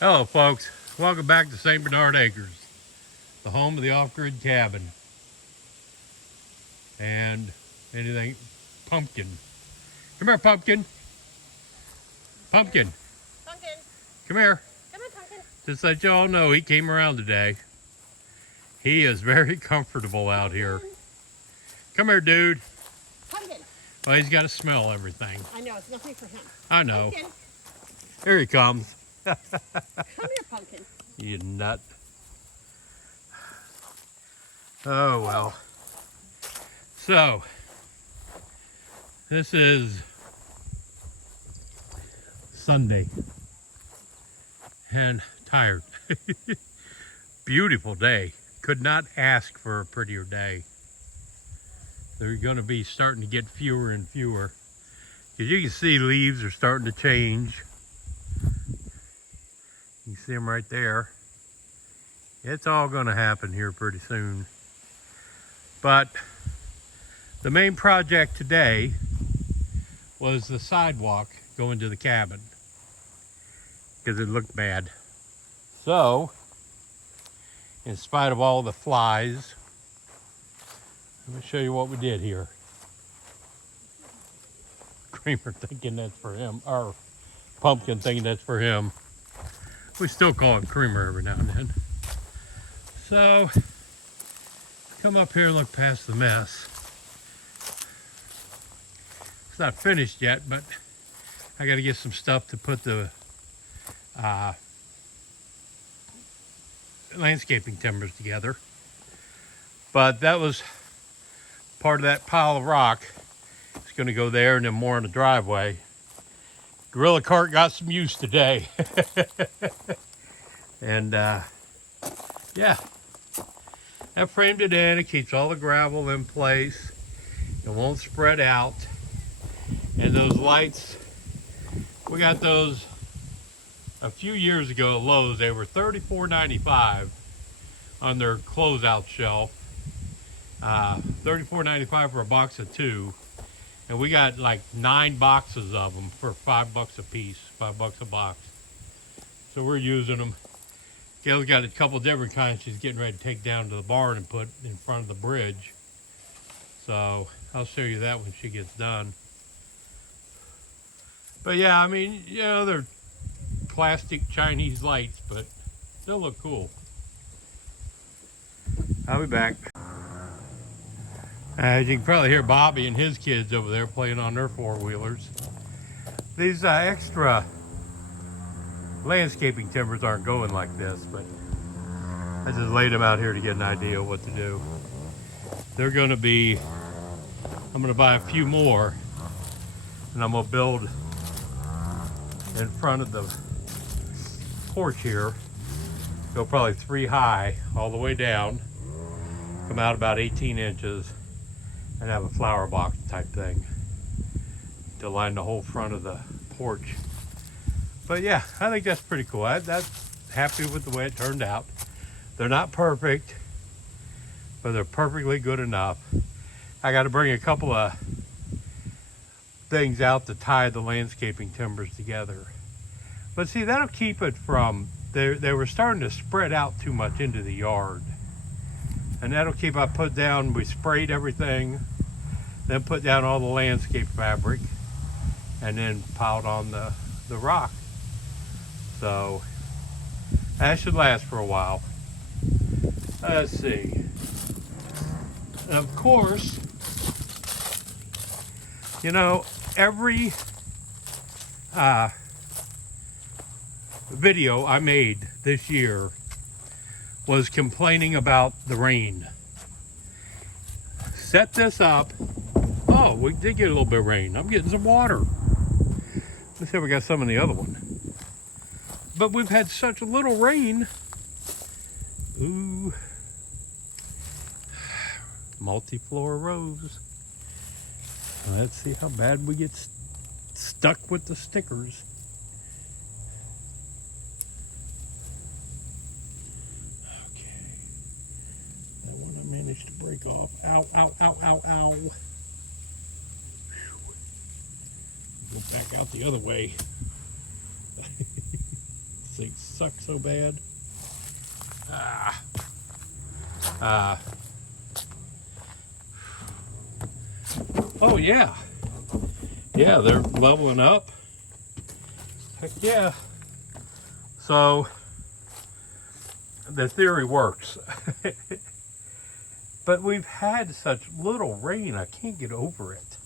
Hello folks, welcome back to St. Bernard Acres, the home of the off-grid cabin and anything. Pumpkin. Come here, Pumpkin. Pumpkin, Pumpkin. come here. Come on, Pumpkin. Just let y'all know he came around today. He is very comfortable out here. Come here, dude. Pumpkin. Well, he's got to smell everything. I know, it's nothing for him. I know. Pumpkin. Here he comes. Come here, Pumpkin. You nut. Oh well. So, this is Sunday and tired. Beautiful day. Could not ask for a prettier day. They're going to be starting to get fewer and fewer. As you can see, leaves are starting to change. You can see them right there. It's all going to happen here pretty soon. But the main project today was the sidewalk going to the cabin because it looked bad. So, in spite of all the flies, let me show you what we did here. Creamer thinking that's for him, or Pumpkin thinking that's for him. We still call him Creamer every now and then. So, come up here and look past the mess. It's not finished yet, but I got to get some stuff to put the landscaping timbers together. But that was part of that pile of rock. It's going to go there and then more in the driveway. Gorilla cart got some use today. And yeah, I framed it in. It keeps all the gravel in place. It won't spread out. And those lights, we got those a few years ago at Lowe's. They were $34.95 on their closeout shelf. $34.95 for a box of 2. And we got like 9 boxes of them for $5 a piece, $5 a box. So we're using them. Gail's got a couple different kinds she's getting ready to take down to the barn and put in front of the bridge. So I'll show you that when she gets done. But yeah, I mean, you know, they're plastic Chinese lights, but they'll look cool. I'll be back. As you can probably hear Bobby and his kids over there playing on their 4-wheelers. These extra landscaping timbers aren't going like this, but I just laid them out here to get an idea of what to do. They're going to be, I'm going to buy a few more, and I'm going to build in front of the porch here. Go probably 3 high all the way down, come out about 18 inches, and have a flower box type thing to line the whole front of the porch. But yeah, I think that's pretty cool. I'm happy with the way it turned out. They're not perfect, but they're perfectly good enough. I got to bring a couple of things out to tie the landscaping timbers together. But see, that'll keep it from, they were starting to spread out too much into the yard. And that'll keep, I put down, we sprayed everything, then put down all the landscape fabric, and then piled on the rock. So that should last for a while. Let's see. And of course, you know, every video I made this year was complaining about the rain. Set this up. Oh, we did get a little bit of rain. I'm getting some water. Let's see if we got some in the other one. But we've had such a little rain. Ooh. Multi-floor rose. Let's see how bad we get stuck with the stickers. Okay. That one I managed to break off. Ow, ow, ow, ow, ow. Go back out the other way. thing sucks so bad. Oh yeah. Yeah, they're leveling up. Heck yeah. So the theory works. But we've had such little rain, I can't get over it.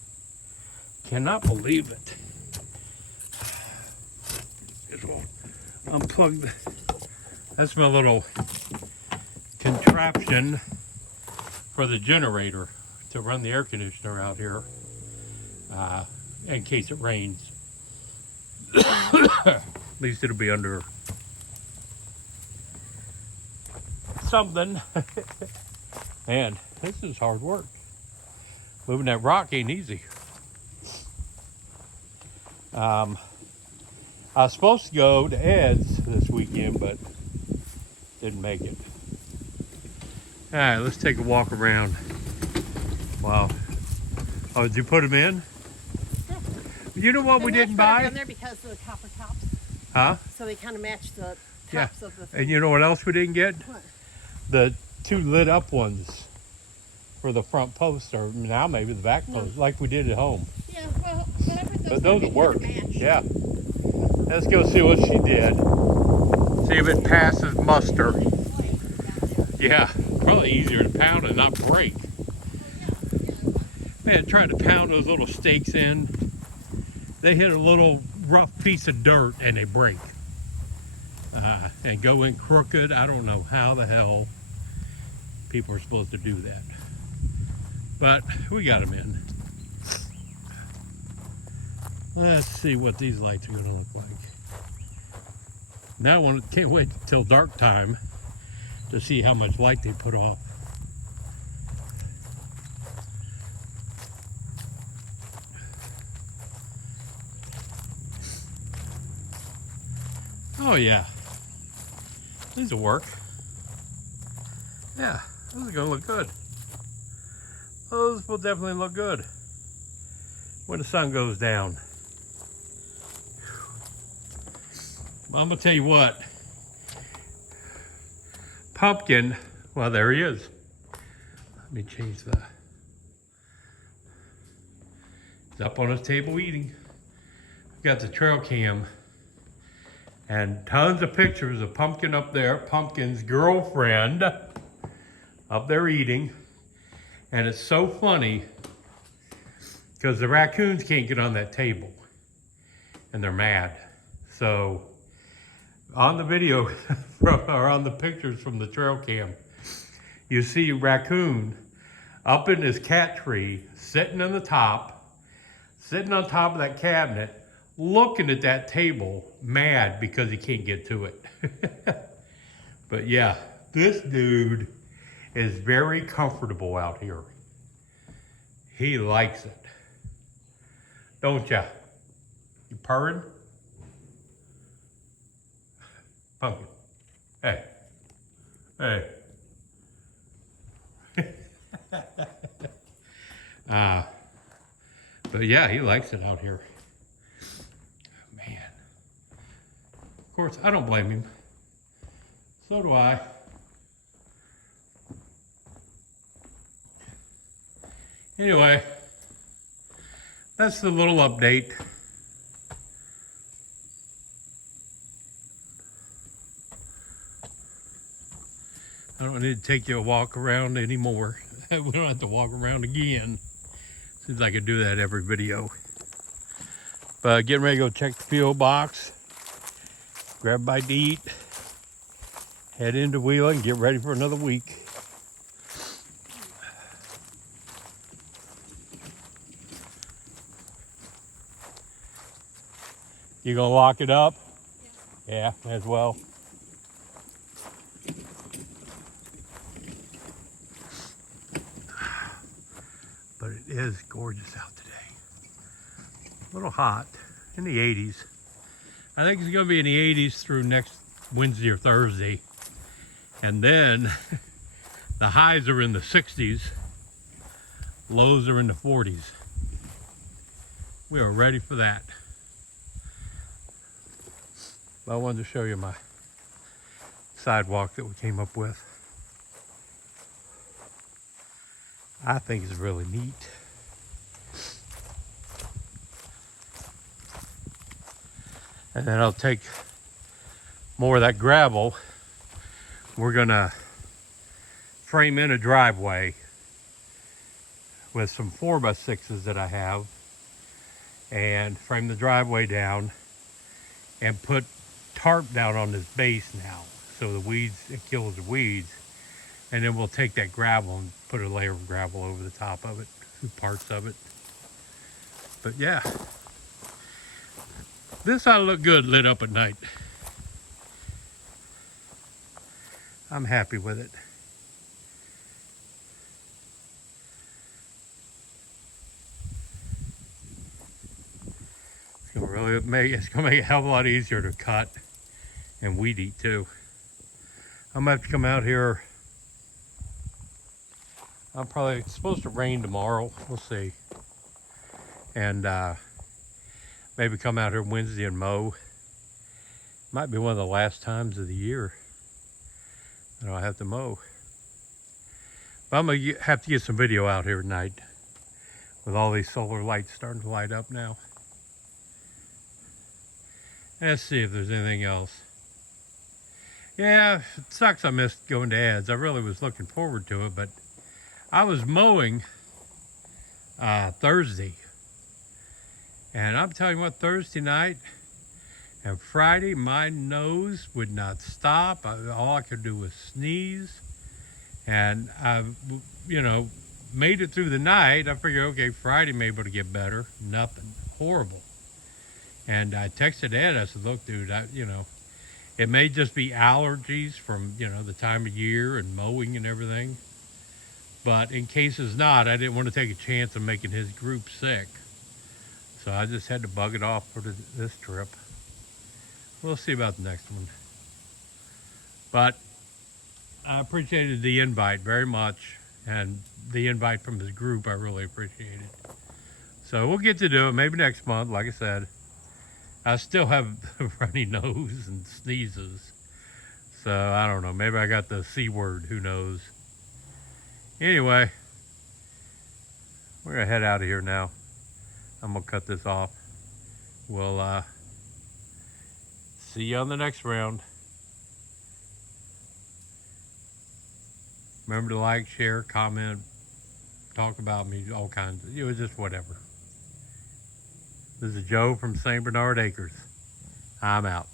Cannot believe it. Unplug. That's my little contraption for the generator to run the air conditioner out here in case it rains. At least it'll be under something. Man, this is hard work. Moving that rock ain't easy. I was supposed to go to Ed's this weekend, but didn't make it. All right, let's take a walk around. Wow. Oh, did you put them in? Yeah. You know what we didn't buy? Down there because of the copper tops. Huh? So they kind of match the tops of the thing. And you know what else we didn't get? What? The 2 lit up ones for the front post, or now maybe the back post, like we did at home. Yeah, well, But those will work. Match. Yeah. Let's go see what she did. See if it passes muster. Yeah, probably easier to pound and not break. Man, trying to pound those little stakes in, they hit a little rough piece of dirt and they break. And go in crooked. I don't know how the hell people are supposed to do that. But we got them in. Let's see what these lights are going to look like. Now I can't wait till dark time to see how much light they put off. Oh yeah, these will work. Yeah, those are gonna look good. Those will definitely look good when the sun goes down. Well, I'm gonna tell you what, Pumpkin, well, there he is. Let me change that. He's up on his table eating. I've got the trail cam and tons of pictures of Pumpkin up there, Pumpkin's girlfriend up there eating. And it's so funny because the raccoons can't get on that table and they're mad. So on the video, or on the pictures from the trail cam, you see a raccoon up in his cat tree, sitting on top of that cabinet, looking at that table, mad because he can't get to it. But yeah, this dude is very comfortable out here. He likes it. Don't ya? You purring? Pumpkin. Hey. Hey. But yeah, he likes it out here. Man. Of course, I don't blame him. So do I. Anyway, that's the little update. I don't need to take you a walk around anymore. We don't have to walk around again. Seems like I do that every video. But getting ready to go check the P.O. box, grab a bite to eat, head into Wheeling, get ready for another week. You gonna lock it up? Yeah, as well. But it is gorgeous out today. A little hot, in the 80s. I think it's gonna be in the 80s through next Wednesday or Thursday. And then the highs are in the 60s, lows are in the 40s. We are ready for that. But I wanted to show you my sidewalk that we came up with. I think it's really neat. And then I'll take more of that gravel. We're gonna frame in a driveway with some 4x6s that I have and frame the driveway down and put tarp down on this base now. So the weeds, it kills the weeds. And then we'll take that gravel and put a layer of gravel over the top of it, parts of it. But yeah, this ought to look good lit up at night. I'm happy with it. It's gonna make it a hell of a lot easier to cut and weed eat too. I'm gonna have to come out here. It's supposed to rain tomorrow. We'll see. And maybe come out here Wednesday and mow. Might be one of the last times of the year that I'll have to mow. But I'm gonna have to get some video out here tonight with all these solar lights starting to light up now. Let's see if there's anything else. Yeah, it sucks I missed going to ads. I really was looking forward to it, but I was mowing Thursday. And I'm telling you what, Thursday night and Friday, my nose would not stop. All I could do was sneeze. And I, made it through the night. I figured, okay, Friday may be able to get better. Nothing. Horrible. And I texted Ed. I said, look, dude, it may just be allergies from, the time of year and mowing and everything. But in case it's not, I didn't want to take a chance of making his group sick. So I just had to bug it off for this trip. We'll see about the next one. But I appreciated the invite very much. And the invite from his group, I really appreciated. So we'll get to do it maybe next month, like I said. I still have a runny nose and sneezes. So I don't know. Maybe I got the C word. Who knows? Anyway, we're going to head out of here now. I'm going to cut this off. We'll see you on the next round. Remember to like, share, comment, talk about me, all kinds. It was just whatever. This is Joe from St. Bernard Acres. I'm out.